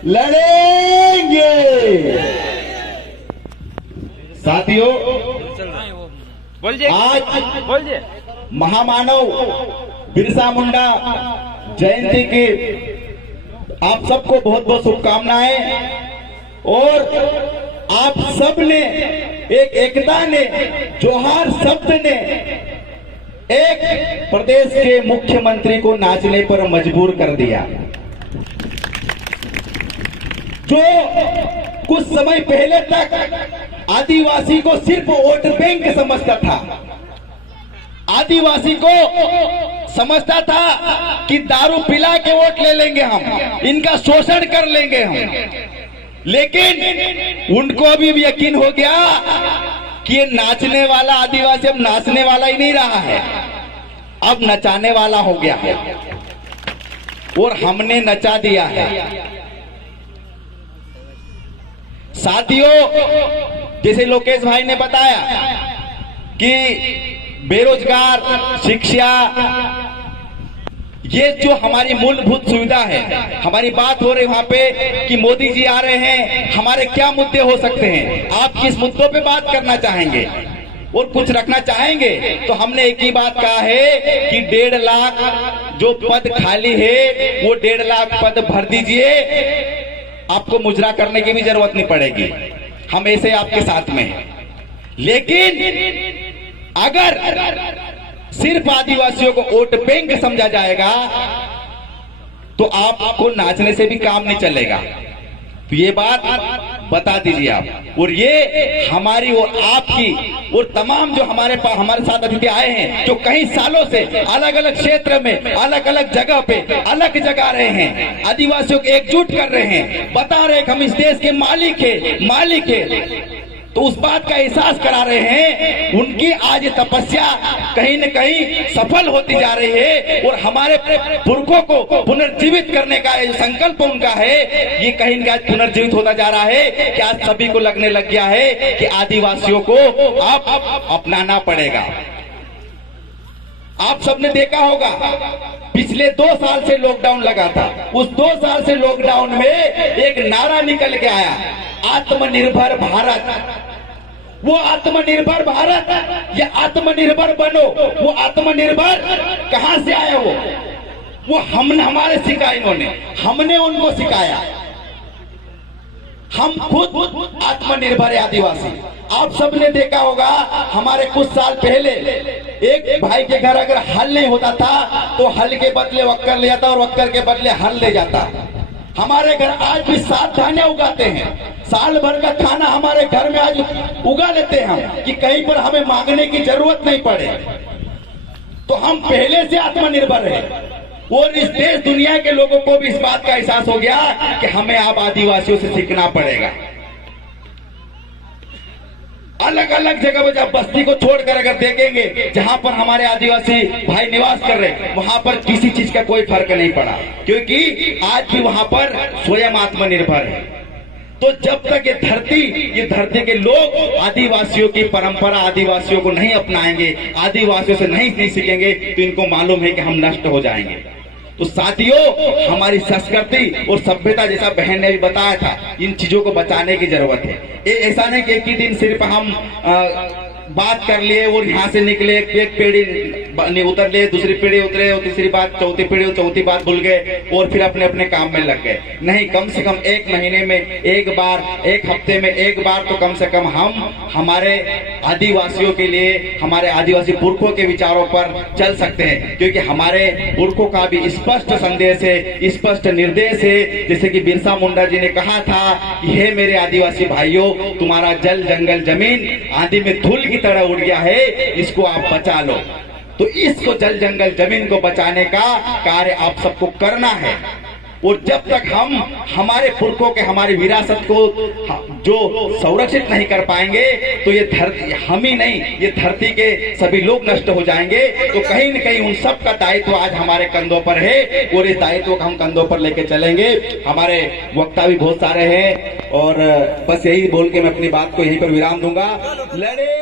लड़ेंगे। साथियों, आज महामानव बिरसा मुंडा जयंती की आप सबको बहुत बहुत शुभकामनाएं। और आप सब ने एकता ने, जोहार शब्द ने एक प्रदेश के मुख्यमंत्री को नाचने पर मजबूर कर दिया। जो कुछ समय पहले तक आदिवासी को सिर्फ वोट बैंक समझता था, आदिवासी को समझता था कि दारू पिला के वोट ले लेंगे हम, इनका शोषण कर लेंगे हम, लेकिन उनको अभी भी यकीन हो गया कि ये नाचने वाला आदिवासी अब नाचने वाला ही नहीं रहा है, अब नचाने वाला हो गया है और हमने नचा दिया है। साथियों, जैसे लोकेश भाई ने बताया कि बेरोजगार, शिक्षा, ये जो हमारी मूलभूत सुविधा है, हमारी बात हो रही वहां पे कि मोदी जी आ रहे हैं, हमारे क्या मुद्दे हो सकते हैं, आप किस मुद्दों पे बात करना चाहेंगे और कुछ रखना चाहेंगे। तो हमने एक ही बात कहा है कि 1.5 लाख जो पद खाली है वो 1.5 लाख पद भर दीजिए, आपको मुजरा करने की भी जरूरत नहीं पड़ेगी, हम ऐसे आपके साथ में हैं। लेकिन अगर सिर्फ आदिवासियों को वोट बैंक समझा जाएगा तो आपको नाचने से भी काम नहीं चलेगा। तो ये बात बता दीजिए आप। और ये हमारी और आपकी और तमाम जो हमारे साथ अतिथि आए हैं, जो कई सालों से अलग अलग क्षेत्र में, अलग अलग जगह पे अलग जगा रहे हैं, आदिवासियों को एकजुट कर रहे हैं, बता रहे हैं कि हम इस देश के मालिक है, तो उस बात का एहसास करा रहे हैं। उनकी आज तपस्या कहीं न कहीं सफल होती जा रही है और हमारे पुरखों को पुनर्जीवित करने का जो संकल्प उनका है, ये कहीं न कहीं पुनर्जीवित होता जा रहा है कि आज सभी को लगने लग गया है कि आदिवासियों को आप अपनाना पड़ेगा। आप सबने देखा होगा पिछले 2 साल से लॉकडाउन लगा था, उस 2 साल से लॉकडाउन में एक नारा निकल के आया, आत्मनिर्भर भारत। वो आत्मनिर्भर भारत, ये आत्मनिर्भर बनो। वो आत्मनिर्भर कहां से आया? वो हमने, हमारे सिखाया इन्होंने, हमने उनको सिखाया। हम खुद आत्मनिर्भर है आदिवासी। आप सबने देखा होगा हमारे कुछ साल पहले एक भाई के घर अगर हल नहीं होता था तो हल के बदले वक्कर ले जाता और वक्कर के बदले हल ले जाता। हमारे घर आज भी 7 धान्य उगाते हैं, साल भर का खाना हमारे घर में आज उगा लेते हैं हम कि कहीं पर हमें मांगने की जरूरत नहीं पड़े। तो हम पहले से आत्मनिर्भर है और इस देश दुनिया के लोगों को भी इस बात का एहसास हो गया कि हमें अब आदिवासियों से सीखना पड़ेगा। अलग अलग जगह पर जब बस्ती को छोड़कर अगर देखेंगे जहां पर हमारे आदिवासी भाई निवास कर रहे, वहां पर किसी चीज का कोई फर्क नहीं पड़ा, क्योंकि आज भी वहां पर स्वयं आत्मनिर्भर है। तो जब तक ये धरती के लोग आदिवासियों की परंपरा, आदिवासियों को नहीं अपनाएंगे, आदिवासियों से नहीं सीखेंगे, तो इनको मालूम है कि हम नष्ट हो जाएंगे। तो साथियों, हमारी संस्कृति और सभ्यता, जैसा बहन ने भी बताया था, इन चीजों को बचाने की जरूरत है। ऐसा नहीं कि एक ही दिन सिर्फ हम बात कर लिए और यहाँ से निकले, एक पीढ़ी उतर लिए, दूसरी पीढ़ी उतरे और तीसरी बात, चौथी पीढ़ी और चौथी बात भूल गए और फिर अपने अपने काम में लग गए। नहीं, कम से कम 1 महीने में एक बार, 1 हफ्ते में एक बार तो कम से कम हम हमारे आदिवासियों के लिए, हमारे आदिवासी पुरखों के विचारों पर चल सकते हैं, क्योंकि हमारे पुरखों का भी स्पष्ट संदेश है, स्पष्ट निर्देश है। जैसे कि बिरसा मुंडा जी ने कहा था कि हे मेरे आदिवासी भाइयों, तुम्हारा जल जंगल जमीन आंधी में धूल की तरह उड़ गया है, इसको आप बचा लो। तो इसको जल जंगल जमीन को बचाने का कार्य आप सबको करना है। और जब तक हम हमारे पुरखों के, हमारी विरासत को जो संरक्षित नहीं कर पाएंगे, तो ये धरती, हम ही नहीं, ये धरती के सभी लोग नष्ट हो जाएंगे। तो कहीं न कहीं उन सब का दायित्व आज हमारे कंधों पर है और इस दायित्व को हम कंधों पर लेके चलेंगे। हमारे वक्ता भी बहुत सारे हैं और बस यही बोल के मैं अपनी बात को यहीं पर विराम दूंगा। लड़े